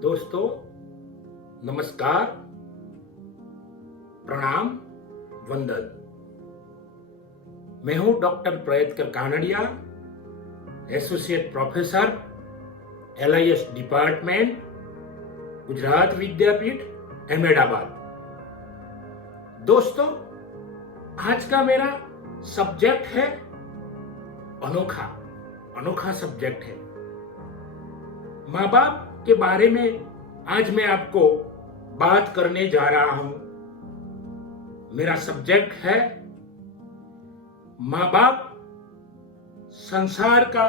दोस्तों नमस्कार, प्रणाम, वंदन। मैं हूं doctor Prayatkar Kanadiya, associate professor, LIS department, Gujarat Vidyapith, Ahmedabad. दोस्तों, आज का मेरा सब्जेक्ट है अनोखा सब्जेक्ट है। माँ बाप के बारे में आज मैं आपको बात करने जा रहा हूं। मेरा सब्जेक्ट है माँ बाप संसार का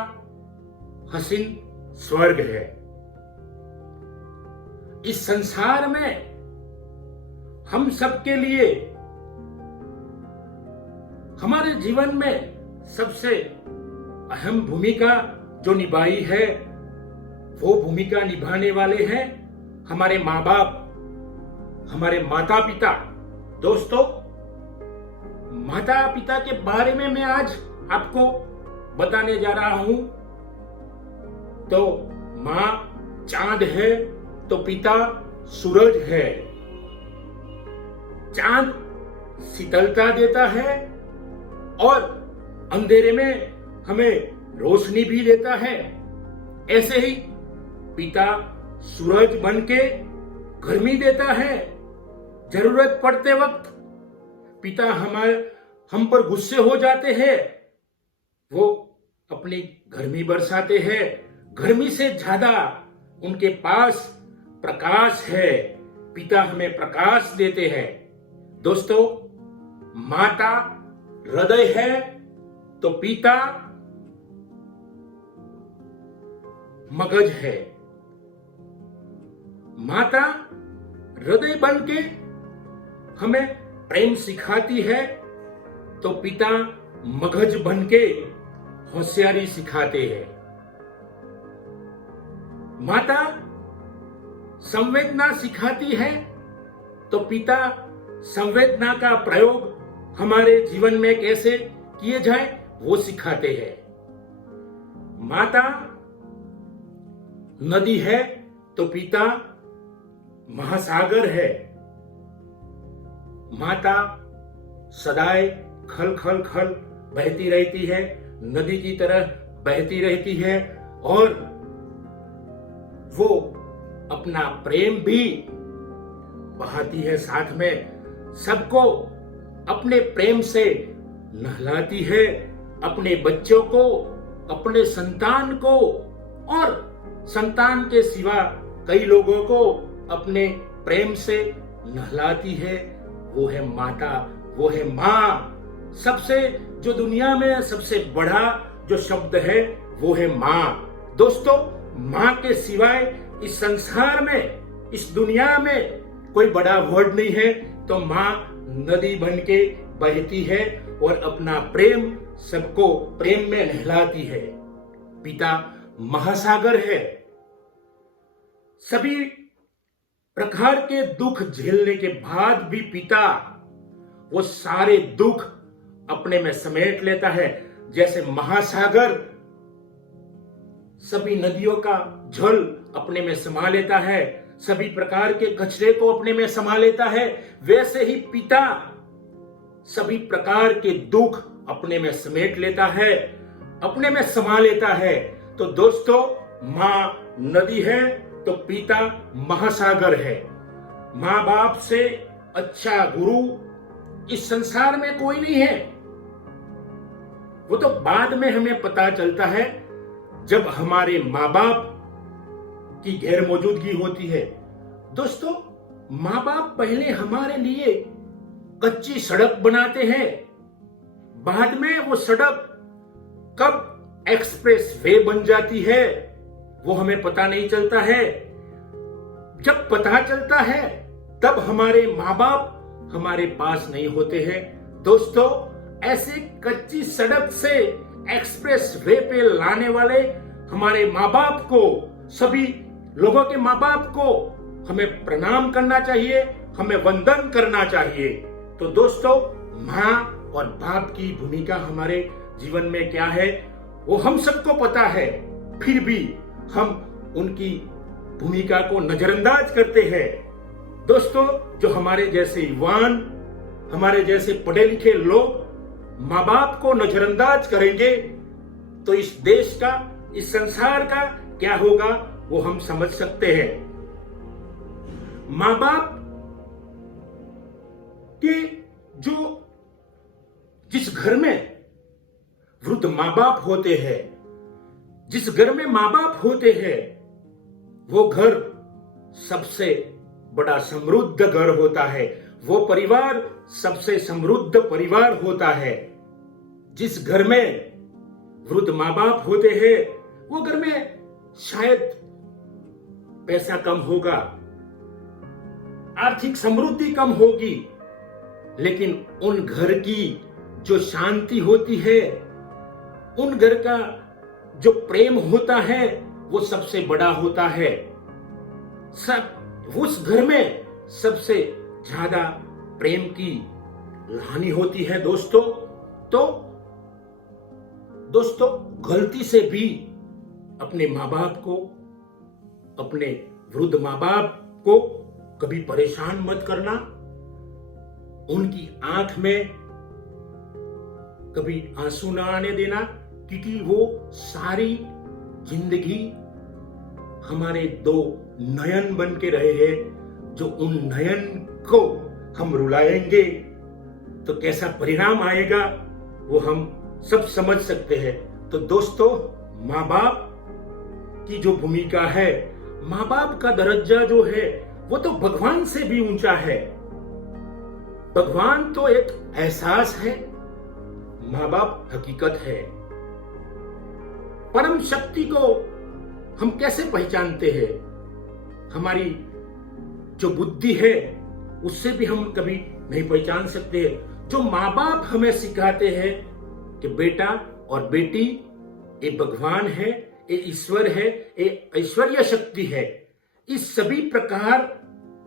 हसीन स्वर्ग है। इस संसार में हम सबके लिए हमारे जीवन में सबसे अहम भूमिका जो निभाई है, वो भूमिका निभाने वाले हैं हमारे माँ बाप, हमारे माता पिता। दोस्तों, माता पिता के बारे में मैं आज आपको बताने जा रहा हूं। तो माँ चांद है तो पिता सूरज है। चांद शीतलता देता है और अंधेरे में हमें रोशनी भी देता है। ऐसे ही पिता सूरज बनके गर्मी देता है। जरूरत पड़ते वक्त पिता हम पर गुस्से हो जाते हैं, वो अपनी गर्मी बरसाते हैं। गर्मी से ज्यादा उनके पास प्रकाश है, पिता हमें प्रकाश देते हैं। दोस्तों, माता हृदय है तो पिता मगज है। माता हृदय बनके हमें प्रेम सिखाती है तो पिता मगज बनके होशियारी सिखाते हैं। माता संवेदना सिखाती है तो पिता संवेदना का प्रयोग हमारे जीवन में कैसे किए जाए वो सिखाते हैं। माता नदी है तो पिता महासागर है। माता सदाए खल खल खल बहती रहती है, नदी की तरह बहती रहती है और वो अपना प्रेम भी बहाती है, साथ में सबको अपने प्रेम से नहलाती है, अपने बच्चों को, अपने संतान को और संतान के सिवा कई लोगों को अपने प्रेम से नहलाती है। वो है माता, वो है माँ। सबसे जो दुनिया में सबसे बड़ा जो शब्द है वो है माँ। दोस्तों, माँ के सिवाय इस संसार में, इस दुनिया में कोई बड़ा वर्ड नहीं है। तो माँ नदी बनके बहती है और अपना प्रेम सबको प्रेम में नहलाती है। पिता महासागर है। सभी प्रकार के दुख झेलने के बाद भी पिता वो सारे दुख अपने में समेट लेता है। जैसे महासागर सभी नदियों का जल अपने में समा लेता है, सभी प्रकार के कचरे को अपने में समा लेता है, वैसे ही पिता सभी प्रकार के दुख अपने में समेट लेता है, अपने में समा लेता है। तो दोस्तों, माँ नदी है तो पिता महासागर है। माँ बाप से अच्छा गुरु इस संसार में कोई नहीं है। वो तो बाद में हमें पता चलता है जब हमारे माँ बाप की गैर मौजूदगी होती है। दोस्तों, माँ बाप पहले हमारे लिए कच्ची सड़क बनाते हैं, बाद में वो सड़क कब एक्सप्रेस वे बन जाती है वो हमें पता नहीं चलता है। जब पता चलता है तब हमारे माँ बाप हमारे पास नहीं होते हैं। दोस्तों, ऐसे कच्ची सड़क से एक्सप्रेस वे पे लाने वाले हमारे माँ बाप को, सभी लोगों के माँ बाप को हमें प्रणाम करना चाहिए, हमें वंदन करना चाहिए। तो दोस्तों, माँ और बाप की भूमिका हमारे जीवन में क्या है वो हम सबको पता है, फिर भी हम उनकी भूमिका को नजरअंदाज करते हैं। दोस्तों, जो हमारे जैसे युवान, हमारे जैसे पढ़े लिखे लोग माँ बाप को नजरअंदाज करेंगे तो इस देश का, इस संसार का क्या होगा वो हम समझ सकते हैं। माँ बाप के जिस घर में वृद्ध माँ बाप होते हैं, जिस घर में माँ बाप होते हैं, वो घर सबसे बड़ा समृद्ध घर होता है, वो परिवार सबसे समृद्ध परिवार होता है। जिस घर में वृद्ध माँ बाप होते हैं वो घर में शायद पैसा कम होगा, आर्थिक समृद्धि कम होगी, लेकिन उन घर की जो शांति होती है, उन घर का जो प्रेम होता है वो सबसे बड़ा होता है। सब उस घर में सबसे ज्यादा प्रेम की कहानी होती है। दोस्तों, गलती से भी अपने माँ बाप को, अपने वृद्ध माँ बाप को कभी परेशान मत करना। उनकी आंख में कभी आंसू ना आने देना, क्योंकि वो सारी जिंदगी हमारे दो नयन बन के रहे हैं। जो उन नयन को हम रुलाएंगे तो कैसा परिणाम आएगा वो हम सब समझ सकते हैं। तो दोस्तों, माँ बाप की जो भूमिका है, माँ बाप का दर्जा जो है वो तो भगवान से भी ऊंचा है। भगवान तो एक एहसास है, माँ बाप हकीकत है। परम शक्ति को हम कैसे पहचानते हैं? हमारी जो बुद्धि है उससे भी हम कभी नहीं पहचान सकते। जो माँ बाप हमें सिखाते हैं कि बेटा और बेटी ये भगवान है, ये ईश्वर है, ये ऐश्वर्य शक्ति है, इस सभी प्रकार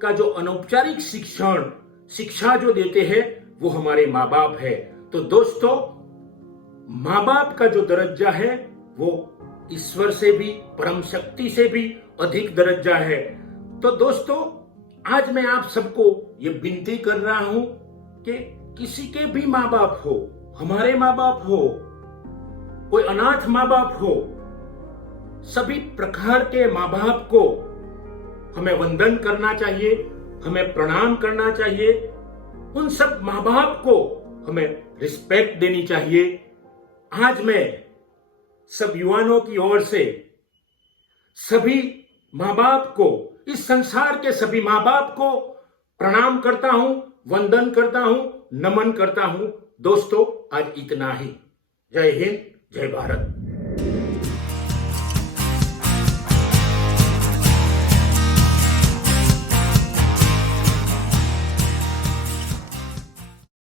का जो अनौपचारिक शिक्षा जो देते हैं वो हमारे माँ बाप है। तो दोस्तों, माँ बाप का जो दर्जा है वो ईश्वर से भी, परम शक्ति से भी अधिक दर्जा है। तो दोस्तों, आज मैं आप सबको ये विनती कर रहा हूं कि किसी के भी माँ बाप हो, हमारे माँ बाप हो, कोई अनाथ माँ बाप हो, सभी प्रकार के माँ बाप को हमें वंदन करना चाहिए, हमें प्रणाम करना चाहिए। उन सब माँ बाप को हमें रिस्पेक्ट देनी चाहिए। आज मैं सब युवाओं की ओर से सभी माँ बाप को, इस संसार के सभी माँ बाप को प्रणाम करता हूं, वंदन करता हूं, नमन करता हूं। दोस्तों, आज इतना ही। जय हिंद, जय भारत।